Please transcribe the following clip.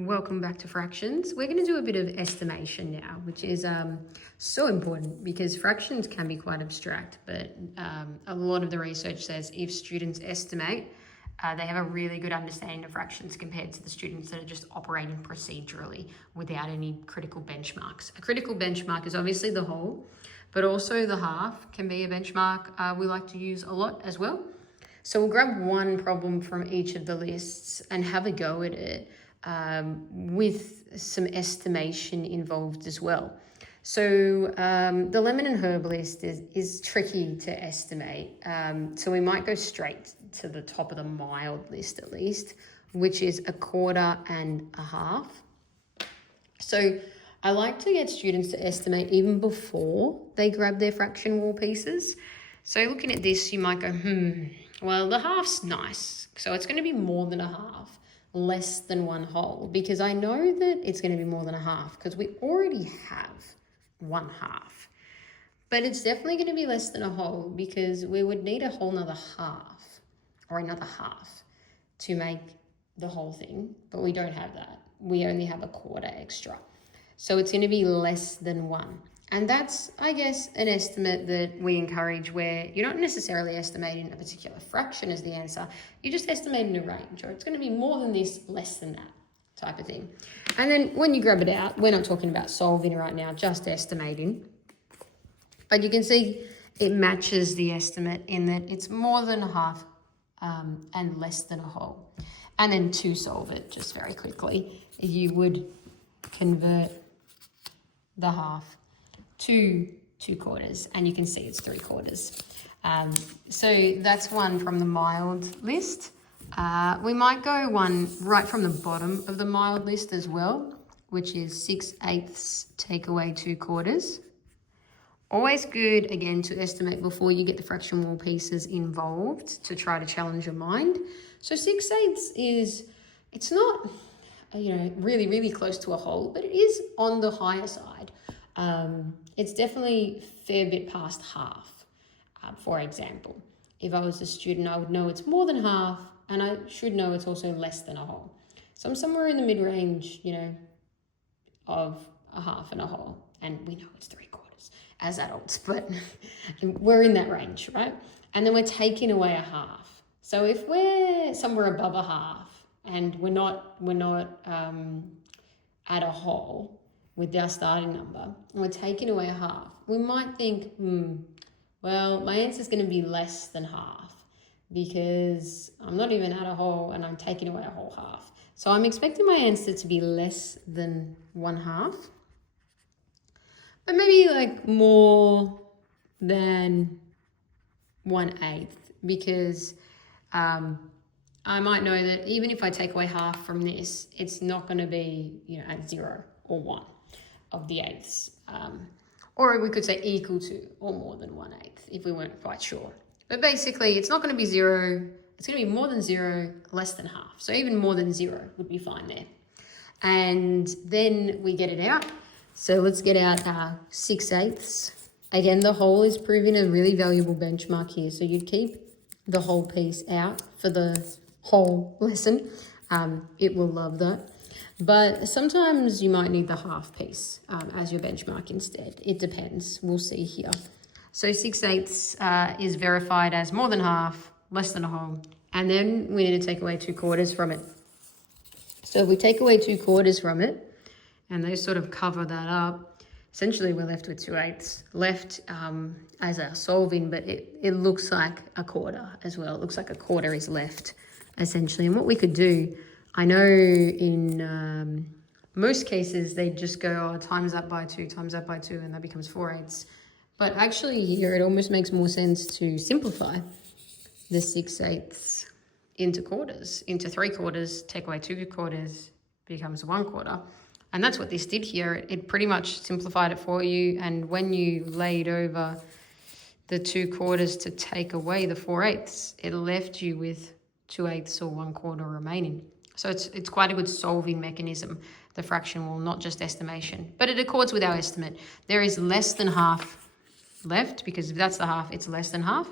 Welcome back to fractions. We're going to do a bit of estimation now, which is so important because fractions can be quite abstract, but a lot of the research says if students estimate, they have a really good understanding of fractions compared to the students that are just operating procedurally without any critical benchmarks. A critical benchmark is obviously the whole, but also the half can be a benchmark we like to use a lot as well. So we'll grab one problem from each of the lists and have a go at it with some estimation involved as well. So the lemon and herb list is tricky to estimate. So we might go straight to the top of the mild list at least, which is 1/4 and 1/2. So I like to get students to estimate even before they grab their fraction wall pieces. So looking at this, you might go, well, the half's nice. So it's going to be more than 1/2, less than 1/2, because I know that it's going to be more than 1/2 because we already have 1/2. But it's definitely going to be less than 1/2 because we would need a whole nother half or another half to make the whole thing, but we don't have that. We only have 1/4 extra. So it's going to be less than 1. And that's, I guess, an estimate that we encourage where you're not necessarily estimating a particular fraction as the answer, you're just estimating a range, or it's going to be more than this, less than that type of thing. And then when you grab it out, we're not talking about solving right now, just estimating. But you can see it matches the estimate in that it's more than 1/2 and less than 1/2. And then to solve it, just very quickly, you would convert the half to 2/4, and you can see it's 3/4. So that's one from the mild list. We might go one right from the bottom of the mild list as well, which is 6/8 take away 2/4. Always good, again, to estimate before you get the fraction wall pieces involved to try to challenge your mind. So 6/8 is, it's not, really, really close to a whole, but it is on the higher side. It's definitely a fair bit past half. For example, if I was a student, I would know it's more than half, and I should know it's also less than 1/2. So I'm somewhere in the mid-range, of 1/2 and 1/2, and we know it's 3/4 as adults, but we're in that range, right? And then we're taking away 1/2. So if we're somewhere above 1/2 and we're not at a whole with our starting number, and we're taking away 1/2, we might think, well, my answer is going to be less than 1/2 because I'm not even at a whole and I'm taking away a whole half. So I'm expecting my answer to be less than 1/2, but maybe like more than 1/8, because I might know that even if I take away half from this, it's not going to be, at 0 or 1 of the eighths. Or we could say equal to or more than 1/8 if we weren't quite sure. But basically, it's not going to be 0. It's going to be more than 0, less than half. So even more than 0 would be fine there. And then we get it out. So let's get out our 6/8. Again, the whole is proving a really valuable benchmark here. So you'd keep the whole piece out for the whole lesson. It will love that. But sometimes you might need the half piece as your benchmark instead. It depends. We'll see here. So 6/8 is verified as more than half, less than 1/2. And then we need to take away 2/4 from it. So if we take away 2/4 from it, and they sort of cover that up, essentially we're left with 2/8 left as our solving, but it looks like 1/4 as well. It looks like 1/4 is left, essentially. And what we could do, I know in most cases, they just go, times that by 2, and that becomes 4/8. But actually here, it almost makes more sense to simplify the 6/8 into quarters, into 3/4, take away 2/4, becomes 1/4. And that's what this did here. It pretty much simplified it for you. And when you laid over the 2/4 to take away the 4/8, it left you with 2/8 or 1/4 remaining. So it's quite a good solving mechanism, the fraction wall, not just estimation. But it accords with our estimate. There is less than half left, because if that's the half, it's less than half.